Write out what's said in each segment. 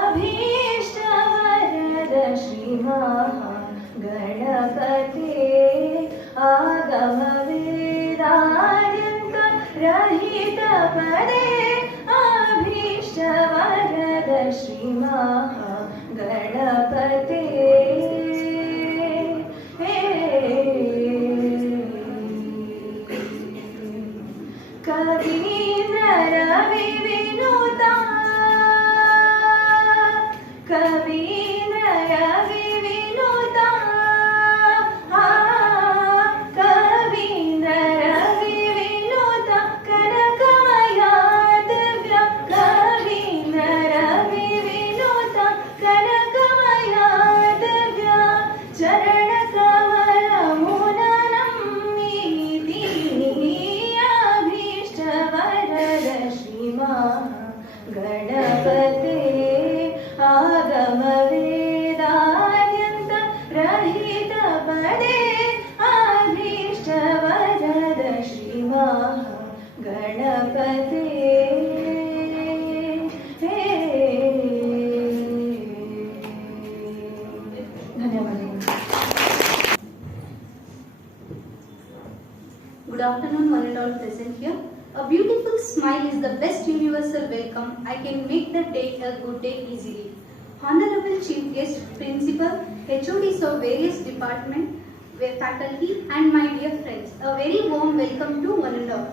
अभीष्टवरद श्रीमहागणपते आगमवेदार्यन्त रहितपदे अभीष्टवरद श्रीमहागणपते कवीन्द्र रवि विनुता कवीन्द्र रवि विनुता कवीन्द्र रवि विनुता कनकमया दिव्य कवीन्द्र रवि विनुता कनकमया दिव्य चरण कमलमुननं मीति अभीष्टवरद श्रीमहागणपते आगमवेदार्यन्त रहितपदे अभीष्टवरद श्रीमहागणपते धन्यवाद. Good afternoon, one and all present here. A beautiful smile is the best universal welcome. I can make the day a good day easily. Honorable Chief Guest, Principal, HODs of various departments, faculty and my dear friends, a very warm welcome to one and all.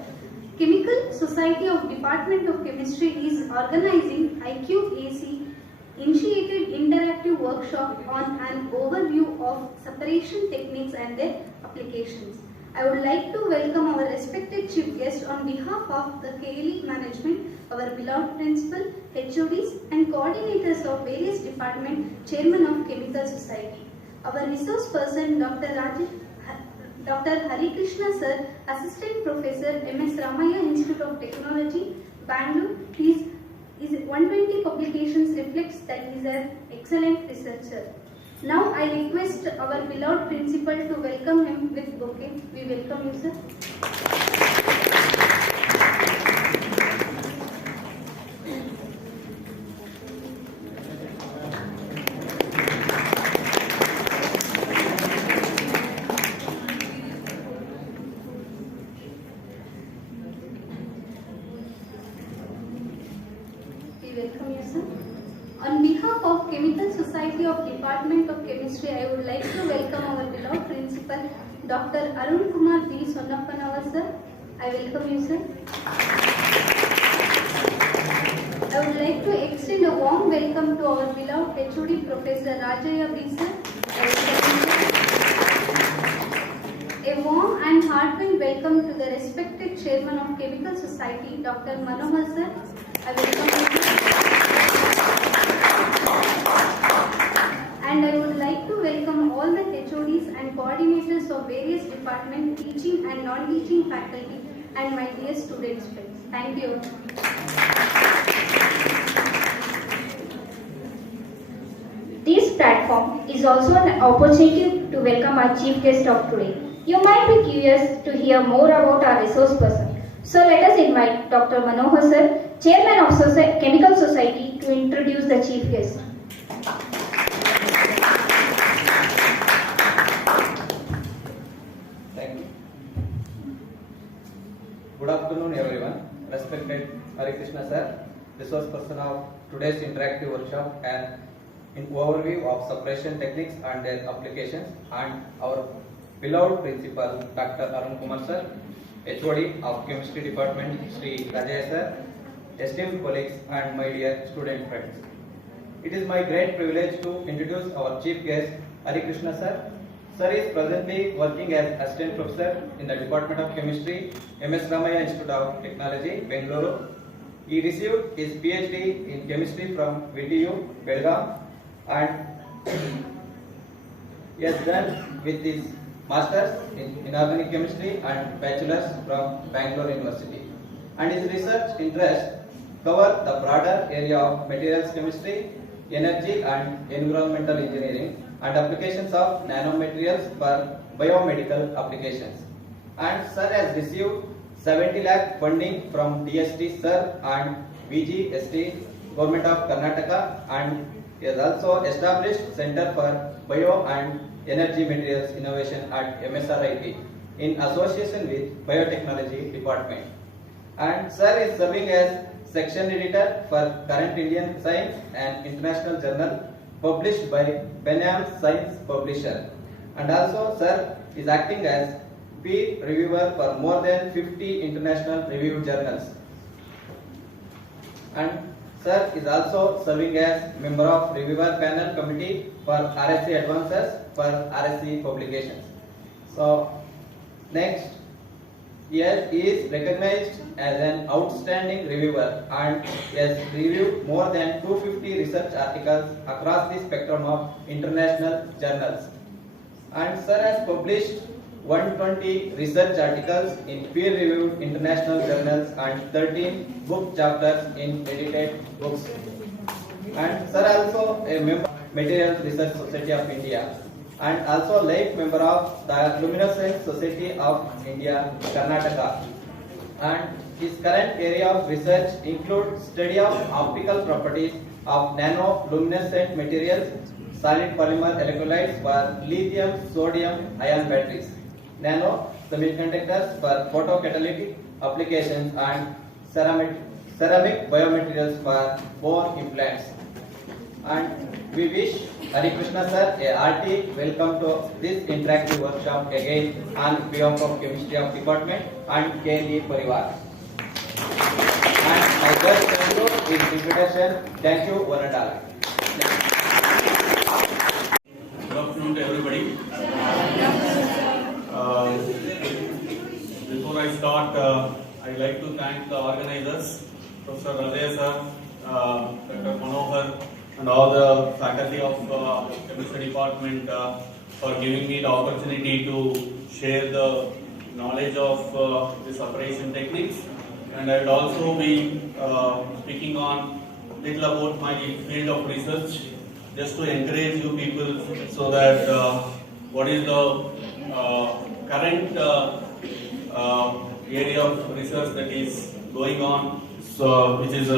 Chemical Society of Department of Chemistry is organizing IQAC initiated interactive workshop on an overview of separation techniques and their applications. I would like to welcome our respected chief guest on behalf of the KLE management, our beloved principal, HODs and coordinators of various departments, chairman of Chemical Society. Our resource person, Dr. Hari Krishna sir, assistant professor, MS Ramaya Institute of Technology, Bangalore. His 120 publications reflects that he is an excellent researcher. Now I request our beloved principal to welcome him with bouquet. We welcome you, sir. We welcome you, sir. On behalf of Chemical Society of Department of Chemistry, I would like to welcome our beloved principal, Dr. Arun Kumar V. Sonnappanava, sir. I welcome you, sir. I would like to extend a warm welcome to our beloved HOD Professor Rajaya B. sir. I welcome you, sir. A warm and heartfelt welcome to the respected Chairman of Chemical Society, Dr. Manohar, sir. I welcome you, sir. And I would like to welcome all the HODs and coordinators of various departments, teaching and non-teaching faculty, and my dear students friends. Thank you. This platform is also an opportunity to welcome our chief guest of today. You might be curious to hear more about our resource person. So let us invite Dr. Manohar sir, Chairman of Chemical Society, to introduce the chief guest. Thank you. Good afternoon, everyone. Respected Hari Krishna sir, resource person of today's interactive workshop and an overview of separation techniques and their applications, and our beloved principal, Dr. Arun Kumar sir, HOD of Chemistry Department, Sri Rajaya sir, esteemed colleagues and my dear student friends. It is my great privilege to introduce our chief guest, Hari Krishna sir. Sir is presently working as assistant professor in the Department of Chemistry, MS Ramaya Institute of Technology, Bangalore. He received his PhD in chemistry from VTU, Belgaum, and he has done with his masters in inorganic chemistry and bachelor's from Bangalore University. And his research interests cover the broader area of materials chemistry, energy and environmental engineering, and applications of nanomaterials for biomedical applications. And sir has received 70 lakh funding from DST sir and VGST Government of Karnataka, and he has also established Center for Bio and Energy Materials Innovation at MSRIT in association with Biotechnology Department. And sir is serving as section editor for Current Indian Science and International Journal published by Benham Science Publisher. And also sir is acting as peer reviewer for more than 50 international review journals. And sir is also serving as member of reviewer panel committee for RSC Advances for RSC publications. So next, he is recognized as an outstanding reviewer and has reviewed more than 250 research articles across the spectrum of international journals. And sir has published 120 research articles in peer-reviewed international journals and 13 book chapters in edited books. And sir also a member of Materials Research Society of India and also life member of the Luminescence Society of India, Karnataka. And his current area of research includes study of optical properties of nano-luminescent materials, solid polymer electrolytes for lithium sodium ion batteries, nano semiconductors for photocatalytic applications, and ceramic biomaterials for bone implants. And we wish Hari Krishna sir a hearty welcome to this interactive workshop again on behalf of Chemistry of Department and KLE Parivar. And I just conclude this invitation. Thank you one and all. Good afternoon to everybody. Before I start, I'd like to thank the organizers, Professor Radhe sir, Dr. Manohar, and all the faculty of Chemistry Department for giving me the opportunity to share the knowledge of the separation techniques. And I will also be speaking on little about my field of research, just to encourage you people so that what is the current area of research that is going on, so which is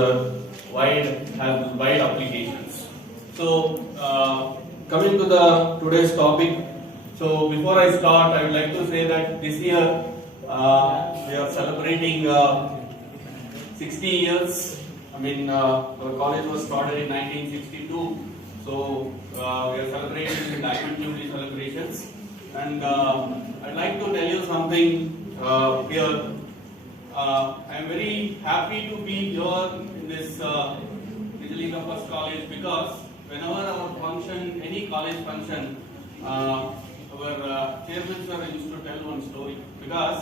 has wide applications. So coming to the today's topic. So before I start, I would like to say that this year we are celebrating 60 years. I mean, our college was started in 1962. So we are celebrating the Diamond Jubilee celebrations, and I'd like to tell you something here. I am very happy to be here in this Nijali Campus College, because whenever our function, any college function, our chairman sir used to tell one story, because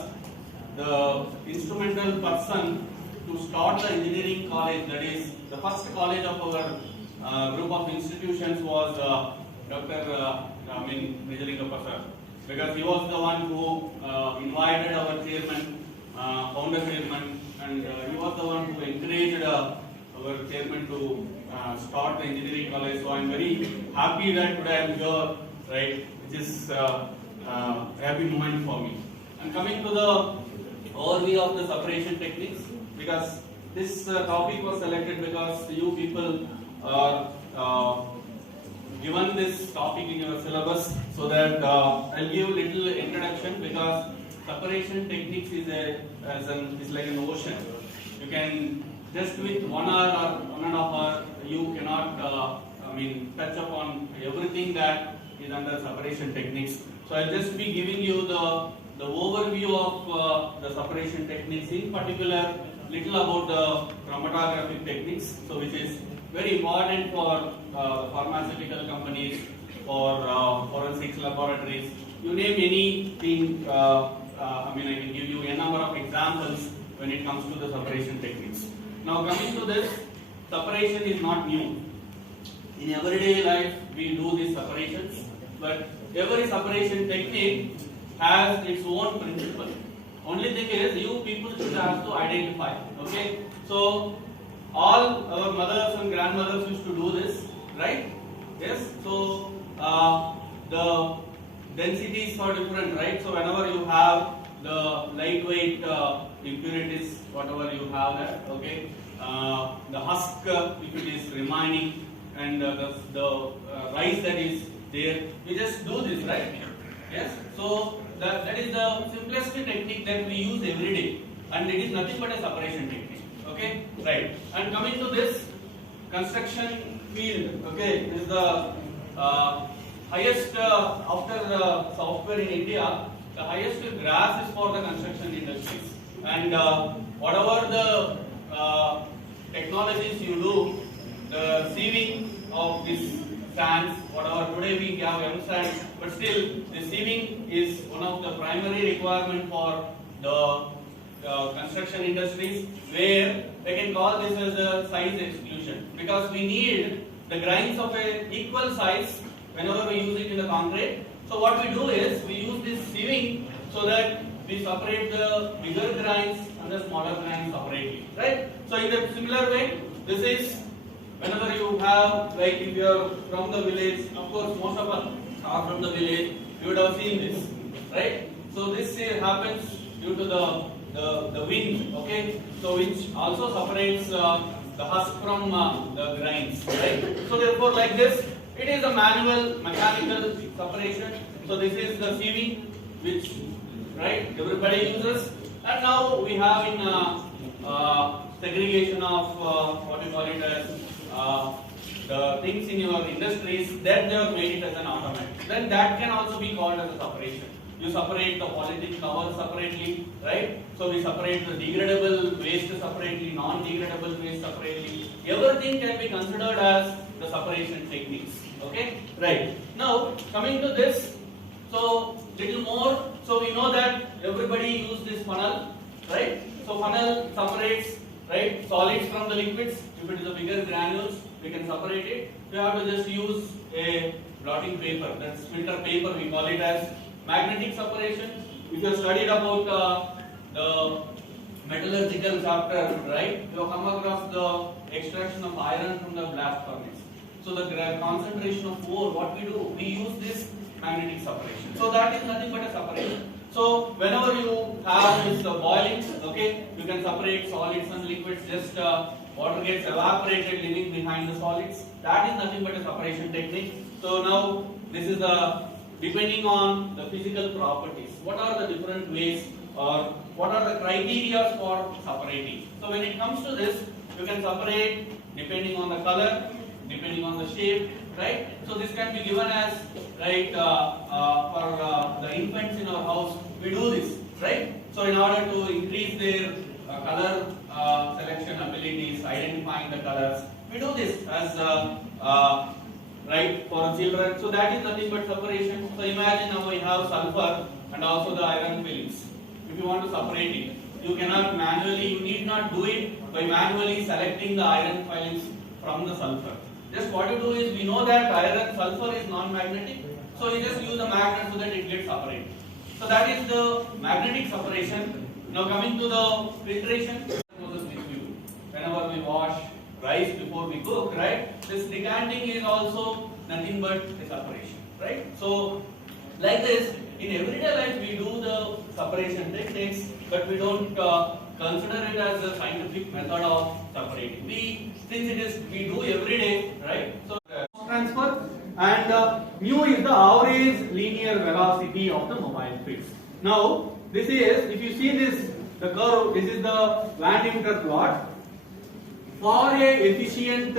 the instrumental person to start the engineering college, that is the first college of our group of institutions, was Dr. Nijalingappa sir, because he was the one who invited our chairman, founder chairman, and he was the one who encouraged our chairman to start the engineering college. So I am very happy that today I am here, right, which is a happy moment for me. And coming to the overview of the separation techniques, because this topic was selected because you people are given this topic in your syllabus, so that I'll give a little introduction, because separation techniques is like an ocean. You can just with 1 hour or 1.5 hours, you cannot touch upon everything that is under separation techniques. So I'll just be giving you the overview of the separation techniques, in particular little about the chromatography techniques, so which is very important for pharmaceutical companies, for forensics laboratories. You name anything, I can give you a number of examples when it comes to the separation techniques. Now coming to this, separation is not new. In everyday life, we do these separations, but every separation technique has its own principle. Only thing is, you people should have to identify. Okay, so all our mothers and grandmothers used to do this, right? Yes. So the densities are different, right? So whenever you have the lightweight impurities, whatever you have there, okay, the husk, if it is remaining, and the rice that is there, we just do this, right? Yes. So that is the simplest technique that we use every day, and it is nothing but a separation technique. Okay, right. And coming to this construction field, okay, is the highest after the software in India. The highest grass is for the construction industries, and whatever the technologies you do, the sieving of these sands, whatever today we have M sand, but still the sieving is one of the primary requirement for the construction industries, where they can call this as a size exclusion, because we need the grains of a equal size whenever we use it in the concrete. So what we do is we use this sieving so that we separate the bigger grains and the smaller grains separately, right? So in the similar way, this is whenever you have, like if you are from the village, of course most of us are from the village, you would have seen this, right? So this happens due to the wind, okay? So which also separates the husk from the grains, right? So therefore, like this, it is a manual mechanical separation. So this is the sieving, which, right, everybody uses. And now we have in segregation of what you call it as the things in your industries, that they have made it as an automatic. Then that can also be called as a separation. You separate the polythene cover separately, right? So we separate the degradable waste separately, non-degradable waste separately. Everything can be considered as the separation techniques. Okay, right. Now coming to this, so little more. So we know that everybody use this funnel, right? So funnel separates, right, solids from the liquids. If it is a bigger granules, we can separate it. We have to just use a blotting paper, that's filter paper, we call it as magnetic separation. If you have studied about the metallurgical chapter, right, you have come across the extraction of iron from the blast furnace. So the concentration of ore, what we do, we use this magnetic separation. So that is nothing but a separation. So whenever you have this boiling, okay, you can separate solids and liquids. Just water gets evaporated, leaving behind the solids. That is nothing but a separation technique. So now this is the depending on the physical properties. What are the different ways, or what are the criteria for separating? So when it comes to this, you can separate depending on the color, depending on the shape, right? So this can be given as, right, for the infants in our house, we do this, right? So in order to increase their color selection abilities, identifying the colors, we do this as right, for children. So that is nothing but separation. So imagine now we have sulfur and also the iron films. If you want to separate it, you cannot manually, you need not do it by manually selecting the iron films from the sulfur. Just what you do is, we know that iron sulfur is non-magnetic, so you just use a magnet so that it gets separated. So that is the magnetic separation. Now coming to the filtration process which we do. Whenever we wash rice before we cook, right, this decanting is also nothing but a separation, right? So like this, in everyday life we do the separation techniques, but we don't consider it as a scientific method of separating. We do every day, right? So transfer, and mu is the average linear velocity of the mobile fluids. Now this is, if you see this, the curve, this is the Van Meter plot. For a efficient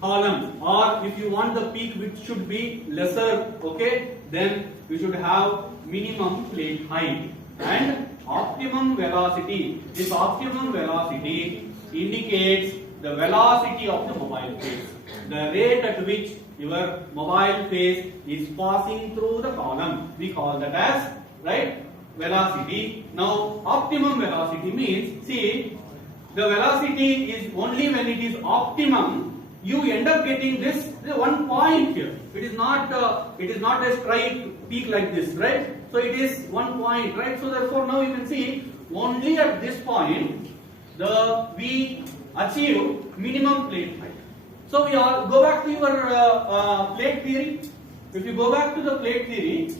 column, or if you want the peak which should be lesser, okay, then we should have minimum plate height and optimum velocity. This optimum velocity indicates the velocity of the mobile phase, the rate at which your mobile phase is passing through the column. We call that as, right, velocity. Now optimum velocity means, see, the velocity is only when it is optimum, you end up getting this one point here. It is not a straight peak like this, right? So it is one point, right? So therefore now you can see only at this point we achieve minimum plate height. So we all go back to your plate theory. If you go back to the plate theory,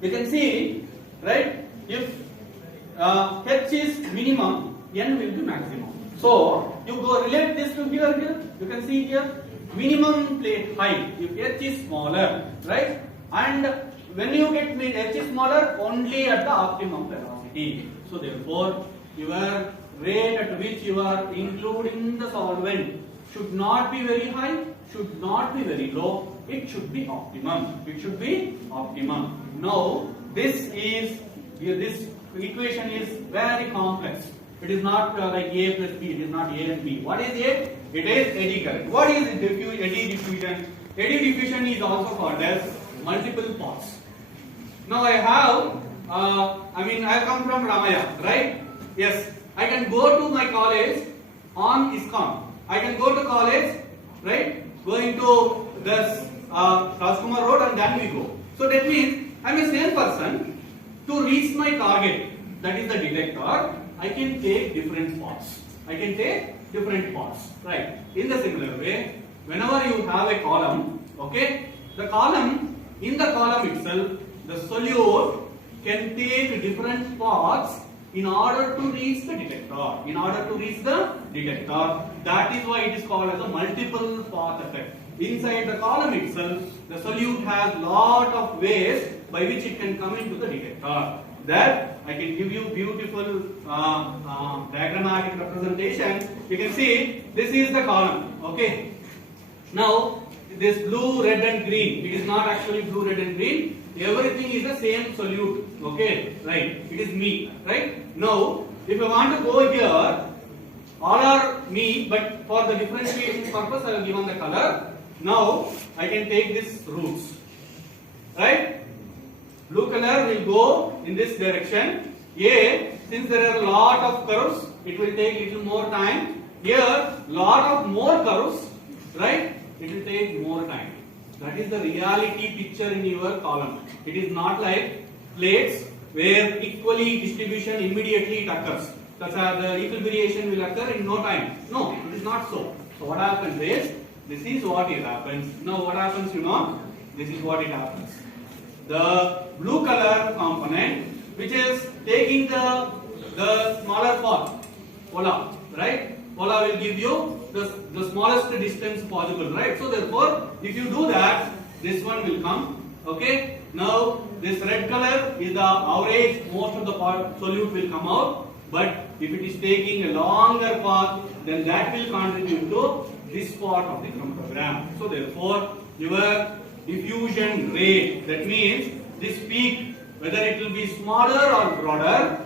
you can see, right, if H is minimum, N will be maximum. So you go relate this to here. You can see here minimum plate height. If H is smaller, right? And when you get H is smaller, only at the optimum velocity. So therefore, your rate at which you are including the solvent should not be very high, should not be very low. It should be optimum. It should be optimum. Now this equation is very complex. It is not like A plus B. It is not A and B. What is A? It is eddy current. What is eddy diffusion? Eddy diffusion is also called as multiple paths. Now I have, I come from Ramaya, right? Yes, I can go to my college on ISKCON. I can go to college, right? Going to this Rajkumar Road and then we go. So that means I am a same person. To reach my target, that is the detector, I can take different paths. I can take different paths, right? In the similar way, whenever you have a column, okay, in the column itself, the solute can take different paths in order to reach the detector. In order to reach the detector, that is why it is called as a multiple path effect. Inside the column itself, the solute has lot of ways by which it can come into the detector. That I can give you beautiful diagrammatic representation. You can see this is the column. Okay. Now this blue, red, and green. It is not actually blue, red, and green. Everything is the same solute. Okay, right? It is me. Right? Now, if I want to go here, all are me, but for the differentiation purpose, I have given the color. Now I can take this roots. Right? Blue color will go in this direction. A, since there are a lot of curves, it will take little more time. Here, lot of more curves, right? It will take more time. That is the reality picture in your column. It is not like plates where equally distribution immediately it occurs. Such as the equilibration will occur in no time. No, it is not so. So what happens is, this is what it happens. Now what happens, this is what it happens. The blue color component, which is taking the smaller path, pola, right? Pola will give you the smallest distance possible, right? So therefore, if you do that, this one will come. Okay. Now this red color is the average. Most of the solute will come out. But if it is taking a longer path, then that will contribute to this part of the chromatogram. So therefore, your diffusion rate, that means this peak, whether it will be smaller or broader,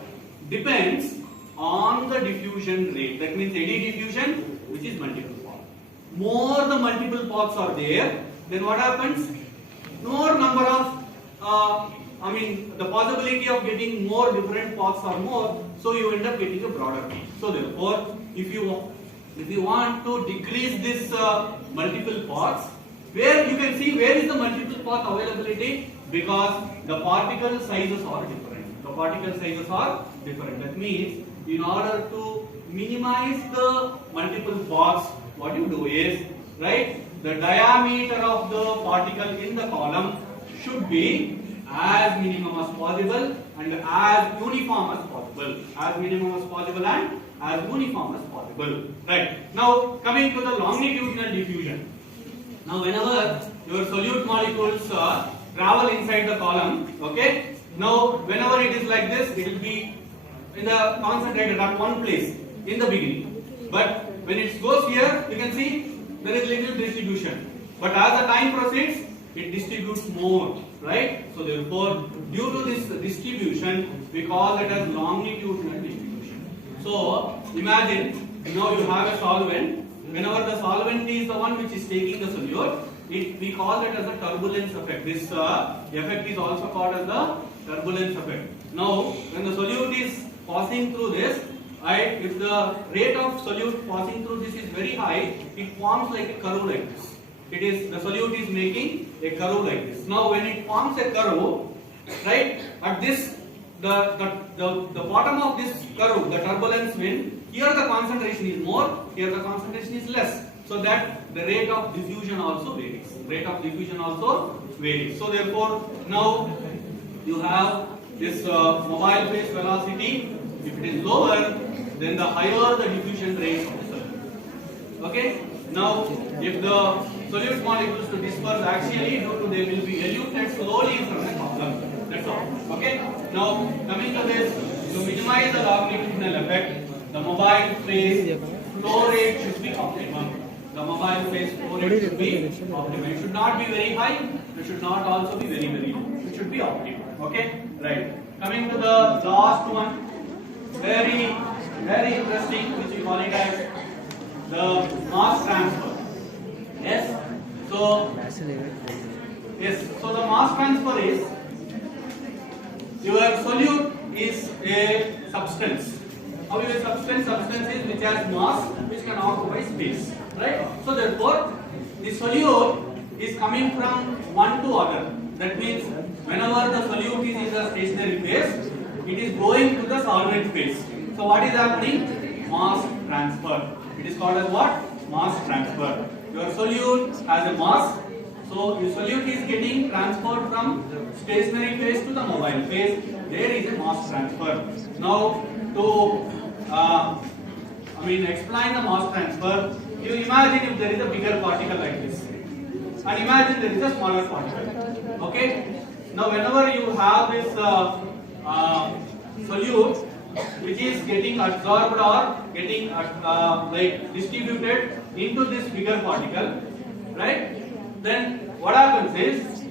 depends on the diffusion rate. That means eddy diffusion, which is multiple paths. More the multiple paths are there, then what happens? More number of, the possibility of getting more different paths are more, so you end up getting a broader peak. So therefore, if you want to decrease this multiple paths, where you can see where is the multiple path availability, because the particle sizes are different. The particle sizes are different. That means in order to minimize the multiple paths, what you do is, right, the diameter of the particle in the column should be as minimum as possible and as uniform as possible. As minimum as possible and as uniform as possible. Right. Now coming to the longitudinal diffusion. Now whenever your solute molecules travel inside the column, okay. Now whenever it is like this, it will be in the concentrated at one place in the beginning. But when it goes here, you can see there is little distribution. But as the time proceeds, it distributes more, right? So therefore, due to this distribution, we call it as longitudinal distribution. So imagine now you have a solvent. Whenever the solvent is the one which is taking the solute, we call it as a turbulence effect. This effect is also called as the turbulence effect. Now, when the solute is passing through this, right, if the rate of solute passing through this is very high, it forms like a curve like this. The solute is making a curve like this. Now, when it forms a curve, right, at this, the bottom of this curve, the turbulence wind, here the concentration is more, here the concentration is less. So that the rate of diffusion also varies. So therefore, now you have this mobile phase velocity. If it is lower, then the higher the diffusion rate of the solute. Okay. Now, if the solute molecules to disperse axially, due to they will be eluted slowly from the column. That's all. Okay. Now, coming to this, to minimize the longitudinal effect, the mobile phase flow rate should be optimum. The mobile phase flow rate should be optimum. It should not be very high. It should not also be very low. It should be optimum. Okay. Right. Coming to the last one, very interesting, which we call it as the mass transfer. Yes. So the mass transfer is your solute is a substance. How is a substance? Substance is which has mass, which can occupy space. Right? So therefore, the solute is coming from one to other. That means whenever the solute is in the stationary phase, it is going to the solvent phase. So what is happening? Mass transfer. It is called as what? Mass transfer. Your solute has a mass. So your solute is getting transferred from stationary phase to the mobile phase. There is a mass transfer. Now to explain the mass transfer, you imagine if there is a bigger particle like this, and imagine there is a smaller particle. Okay. Now whenever you have this solute which is getting absorbed or getting distributed into this bigger particle, right? Then what happens is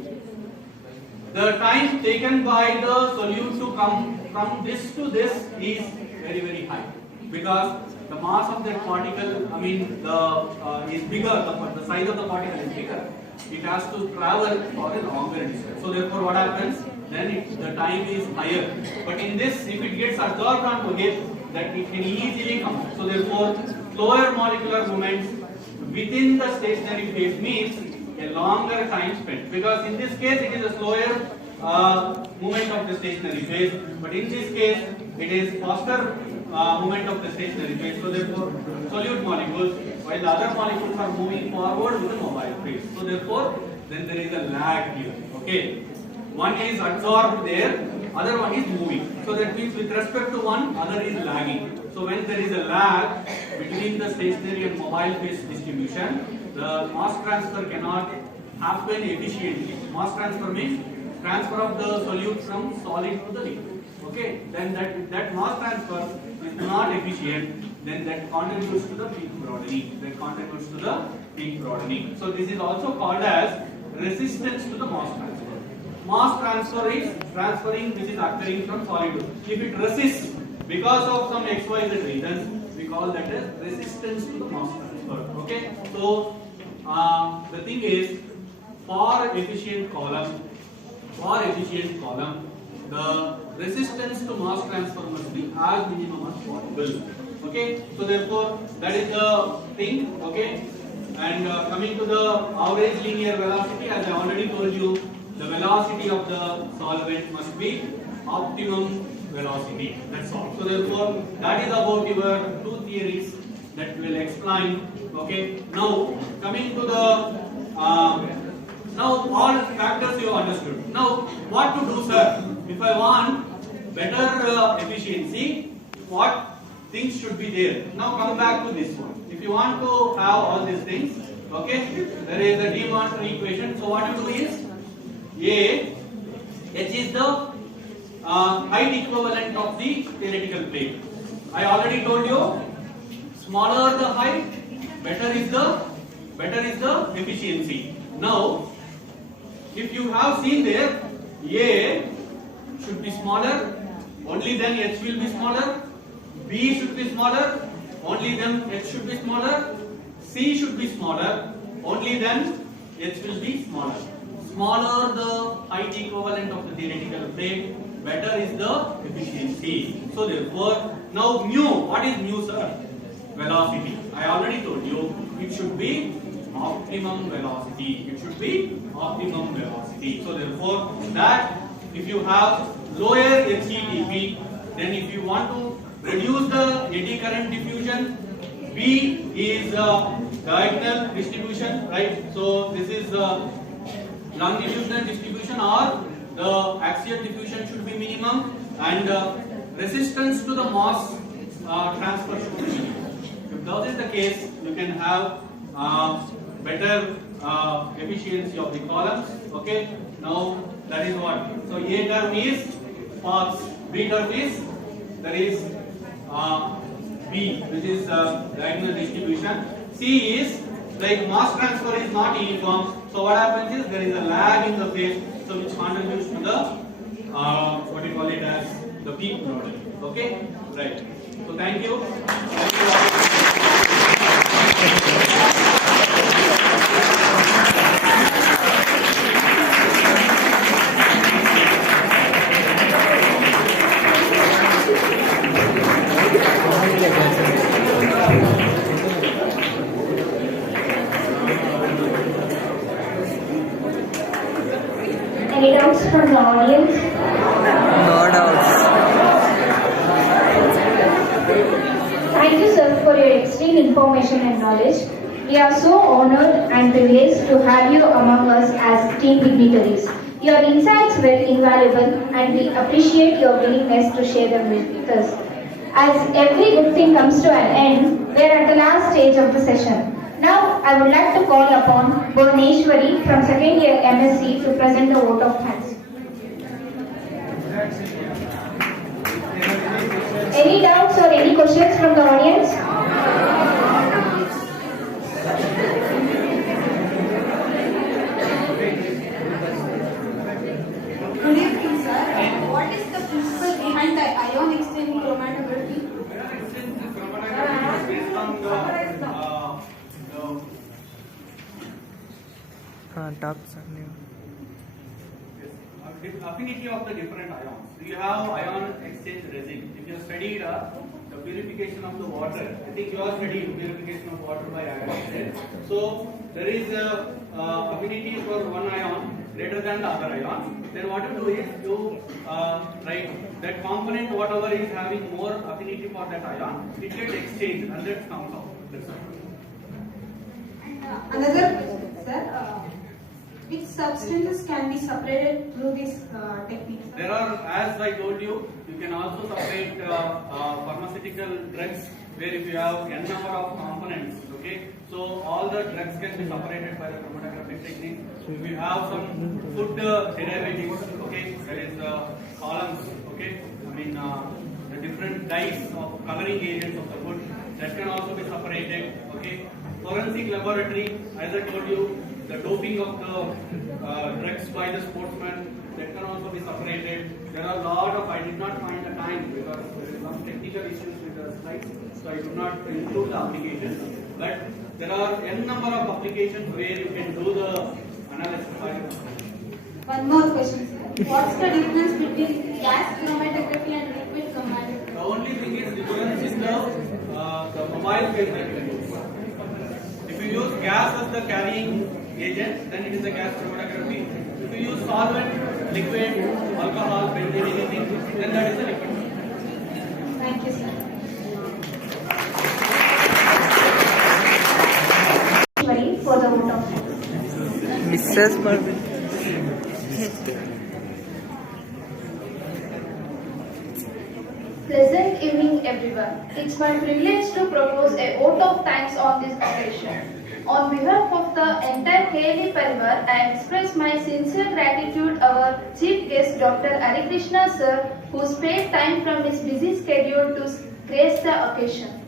the time taken by the solute to come from this to this is very high, because the mass of that particle, is bigger. The size of the particle is bigger. It has to travel for a longer distance. So therefore, what happens? Then the time is higher. But in this, if it gets absorbed onto it, that it can easily come out. So therefore, slower molecular movements within the stationary phase means a longer time spent. Because in this case, it is a slower movement of the stationary phase. But in this case, it is faster movement of the stationary phase. So therefore, solute molecules, while the other molecules are moving forward with the mobile phase. So therefore, then there is a lag here. Okay. One is absorbed there, other one is moving. So that means with respect to one, other is lagging. So when there is a lag between the stationary and mobile phase distribution, the mass transfer cannot happen efficiently. Mass transfer means transfer of the solute from solid to the liquid. Okay, then that mass transfer is not efficient, then that contributes to the peak broadening. So this is also called as resistance to the mass transfer. Mass transfer is transferring which is occurring from solid to. If it resists because of some XYZ reasons, we call that as resistance to the mass transfer. Okay, so the thing is, for efficient column, the resistance to mass transfer must be as minimum as possible. Okay, so therefore that is the thing. Okay, and coming to the average linear velocity, as I already told you, the velocity of the solvent must be optimum velocity. That's all. So therefore, that is about your two theories that will explain. Okay. Now coming to the now all factors you understood. Now what to do, sir? If I want better efficiency, what things should be there? Now come back to this one. If you want to have all these things, okay, there is a de Moivre equation. So what you do is H is the height equivalent of the theoretical plate. I already told you, smaller the height, better is the efficiency. Now, if you have seen there, A should be smaller, only then H will be smaller. B should be smaller, only then H should be smaller. C should be smaller, only then H will be smaller. Smaller the height equivalent of the theoretical plate, better is the efficiency. So therefore, now mu, what is mu, sir? Velocity. I already told you, it should be optimum velocity. So therefore, that if you have lower HEDP, then if you want to reduce the eddy current diffusion, B is diagonal distribution, right? So this is longitudinal distribution, or the axial diffusion should be minimum, and resistance to the mass transfer should be. If that is the case, you can have better efficiency of the columns. Okay. Now that is what. So A term is paths, B term is there is B, which is diagonal distribution. C is like mass transfer is not uniform. So what happens is there is a lag in the phase, so which contributes to the what you call it as the peak product. Okay, right. So thank you. Any doubts from the audience? No doubts. Thank you, sir, for your extreme information and knowledge. We are so honored and privileged to have you among us as team dignitaries. Your insights were invaluable and we appreciate your willingness to share them with us. As every good thing comes to an end, we are at the last stage of the session. Now, I would like to call upon Bhuvaneshwari from second year MSc to present a vote of thanks. Any doubts or any questions from the audience? Good evening, sir. What is the principle behind the ion exchange chromatography? Based on Doubts are new. affinity of the different ions. You have ion exchange resin. If you studied the purification of the water, I think you have studied purification of water by ion exchange. So there is a affinity for one ion greater than the other ion. Then what you do is you write that component whatever is having more affinity for that ion, it gets exchanged and that comes out. That's all. Another question, sir. Which substances can be separated through this technique? There are, as I told you, you can also separate pharmaceutical drugs where if you have n number of components, okay, so all the drugs can be separated by the chromatographic technique. If you have some food derivatives, okay, there is columns, okay, I mean the different dyes of coloring agents of the food that can also be separated, okay. Forensic laboratory, as I told you, the doping of the drugs by the sportsman, that can also be separated. There are a lot of, I did not find the time because there is some technical issues with the slides, so I do not include the applications. But there are n number of applications where you can do the analysis. One more question, sir. What's the difference between gas chromatography and liquid chromatography? The only thing is difference is the mobile phase that you use. If you use gas as the carrying agent, then it is a gas chromatography. If you use solvent, liquid, alcohol, benzene, anything, then that is a liquid. Thank you, sir. For the vote of thanks. Mrs. Marvin. Pleasant evening, everyone. It's my privilege to propose a vote of thanks on this occasion. On behalf of the entire KLE Parivar, I express my sincere gratitude to our chief guest, Dr. Harikrishna sir, who spared time from his busy schedule to grace the occasion.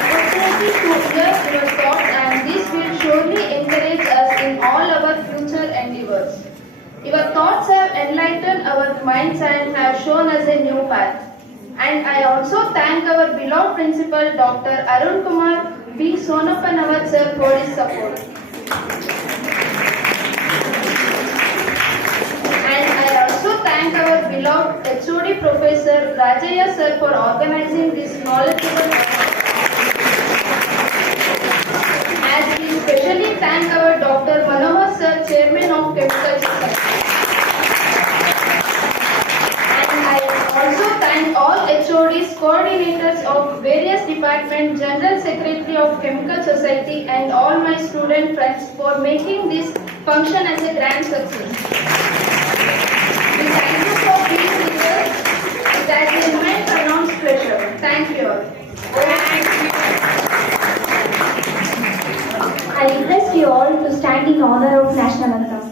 Opportunity to hear your thoughts, and this will surely encourage us in all our future endeavors. Your thoughts have enlightened our minds and have shown us a new path. And I also thank our beloved principal, Dr. Arun Kumar B. Sonapanavat sir, for his support. And I also thank our beloved HOD Professor Rajaya sir for organizing this knowledgeable. As we especially thank our Dr. Manohar sir, Chairman of Chemical Society. And I also thank all HODs, coordinators of various departments, General Secretary of Chemical Society, and all my student friends for making this function as a grand success. We thank you for being with us. has been my pronounced pleasure. Thank you all. I request you all to stand in honor of National Anthem.